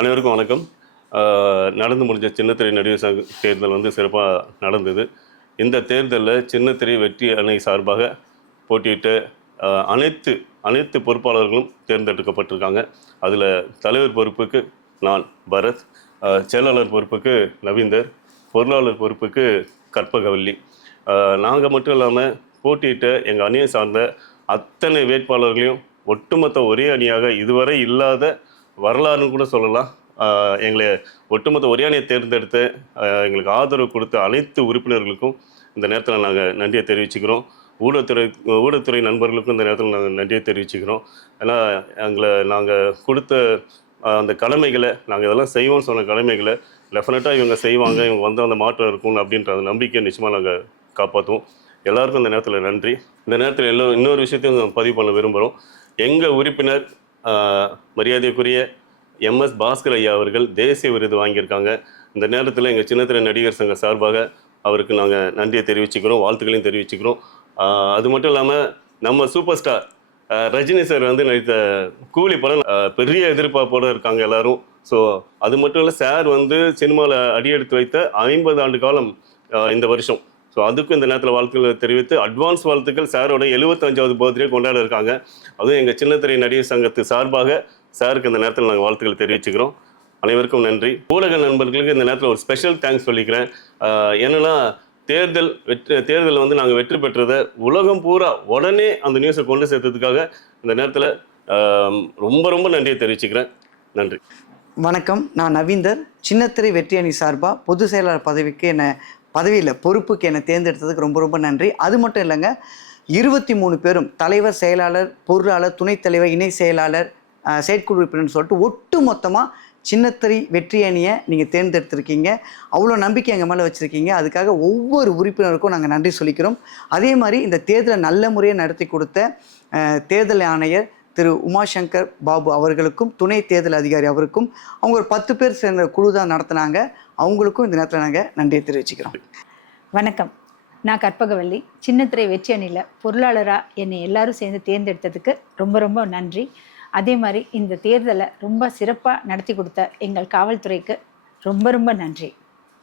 அனைவருக்கும் வணக்கம். நடந்து முடிஞ்ச சின்னத்திரை நடிகர் சங்க தேர்தல் வந்து சிறப்பாக நடந்தது. இந்த தேர்தலில் சின்னத்திரை வெற்றி அணை சார்பாக போட்டியிட்ட அனைத்து அனைத்து பொறுப்பாளர்களும் தேர்ந்தெடுக்கப்பட்டிருக்காங்க. அதில் தலைவர் பொறுப்புக்கு நான் பரத் செயலாளர் பொறுப்புக்கு நவீந்தர் பொருளாளர் பொறுப்புக்கு கற்பகவல்லி. நாங்கள் மட்டும் இல்லாமல் போட்டியிட்ட எங்கள் அணியை சார்ந்த அத்தனை வேட்பாளர்களையும் ஒட்டுமொத்த ஒரே அணியாக இதுவரை இல்லாத வரலாறுன்னு கூட சொல்லலாம். எங்களை ஒட்டுமொத்த ஒரே அணியை தேர்ந்தெடுத்து எங்களுக்கு ஆதரவு கொடுத்த அனைத்து உறுப்பினர்களுக்கும் இந்த நேரத்தில் நாங்கள் நன்றியை தெரிவிச்சுக்கிறோம். ஊடகத்துறை ஊடகத்துறை நண்பர்களுக்கும் இந்த நேரத்தில் நாங்கள் நன்றியை தெரிவிச்சுக்கிறோம். ஏன்னா எங்களை நாங்கள் கொடுத்த அந்த கடமைகளை நாங்கள் இதெல்லாம் செய்வோம்னு சொன்ன கடமைகளை டெஃபினட்டாக இவங்க செய்வாங்க இவங்க வந்து அந்த மாற்றம் இருக்கும் அப்படின்ற அந்த நம்பிக்கையை நிச்சயமாக நாங்கள் காப்பாற்றுவோம் எல்லாருக்கும் இந்த நேரத்தில் நன்றி. இந்த நேரத்தில் எல்லோ இன்னொரு விஷயத்தையும் பதிவு பண்ண விரும்புகிறோம் எங்கள் உறுப்பினர் மரியாதைக்குரிய எம்எஸ் பாஸ்கர் ஐயா அவர்கள் தேசிய விருது வாங்கியிருக்காங்க. இந்த நேரத்தில் எங்கள் சின்னத்திரை நடிகர் சங்க சார்பாக அவருக்கு நாங்கள் நன்றியை தெரிவிச்சுக்கிறோம் வாழ்த்துக்களையும் தெரிவிச்சுக்கிறோம். அது மட்டும் இல்லாமல் நம்ம சூப்பர் ஸ்டார் ரஜினி சார் வந்து நடித்த கூலி படம் பெரிய எதிர்பார்ப்போடு இருக்காங்க எல்லாரும். ஸோ அது மட்டும் இல்லை சார் வந்து சினிமாவில் அடியெடுத்து வைத்த ஐம்பது ஆண்டு காலம் இந்த வருஷம். ஸோ அதுக்கும் இந்த நேரத்தில் வாழ்த்துக்களை தெரிவித்து அட்வான்ஸ் வாழ்த்துக்கள் சாரோட எழுபத்தஞ்சாவது பர்த்டே கொண்டாட இருக்காங்க. அதுவும் எங்கள் சின்னத்திரை நடிகர் சங்கத்து சார்பாக சாருக்கு இந்த நேரத்தில் நாங்கள் வாழ்த்துக்கள் தெரிவிச்சுக்கிறோம். அனைவருக்கும் நன்றி. ஊடக நண்பர்களுக்கு இந்த நேரத்தில் ஒரு ஸ்பெஷல் தேங்க்ஸ் சொல்லிக்கிறேன். என்னென்னா தேர்தல் வெற்றி தேர்தலில் வந்து நாங்கள் வெற்றி பெற்றதை உலகம் பூரா உடனே அந்த நியூஸை கொண்டு சேர்த்ததுக்காக இந்த நேரத்தில் ரொம்ப ரொம்ப நன்றியை தெரிவிச்சுக்கிறேன். நன்றி. வணக்கம். நான் நவீந்தர். சின்னத்திரை வெற்றி அணி சார்பாக பொதுச் செயலாளர் பதவிக்கு என்னை பதவியில் பொறுப்புக்கு என்னை தேர்ந்தெடுத்ததுக்கு ரொம்ப ரொம்ப நன்றி. அது மட்டும் இல்லைங்க இருபத்தி மூணு பேரும் தலைவர் செயலாளர் பொருளாளர் துணைத் தலைவர் இணை செயலாளர் செயற்குழு உறுப்பினர்னு சொல்லிட்டு ஒட்டு மொத்தமாக சின்னத்திரை வெற்றி அணியை நீங்கள் தேர்ந்தெடுத்திருக்கீங்க. அவ்வளோ நம்பிக்கை எங்கள் மேலே வச்சுருக்கீங்க. அதுக்காக ஒவ்வொரு உறுப்பினருக்கும் நாங்கள் நன்றி சொல்லிக்கிறோம். அதே மாதிரி இந்த தேர்தலை நல்ல முறையை நடத்தி கொடுத்த தேர்தல் ஆணையர் திரு உமாசங்கர் பாபு அவர்களுக்கும் துணை தேர்தல் அதிகாரி அவருக்கும் அவங்க ஒரு பத்து பேர் சேர்ந்த குழு தான் நடத்துனாங்க. அவங்களுக்கும் இந்த நேரத்தில் நாங்கள் நன்றியை தெரிவிச்சுக்கிறோம். வணக்கம். நான் கற்பகவல்லி சின்னத்திரை வெற்றி அணியில் பொருளாளராக என்னை எல்லாரும் சேர்ந்து தேர்ந்தெடுத்ததுக்கு ரொம்ப ரொம்ப நன்றி. அதே மாதிரி இந்த தேர்தலை ரொம்ப சிறப்பாக நடத்தி கொடுத்த எங்கள் காவல்துறைக்கு ரொம்ப ரொம்ப நன்றி.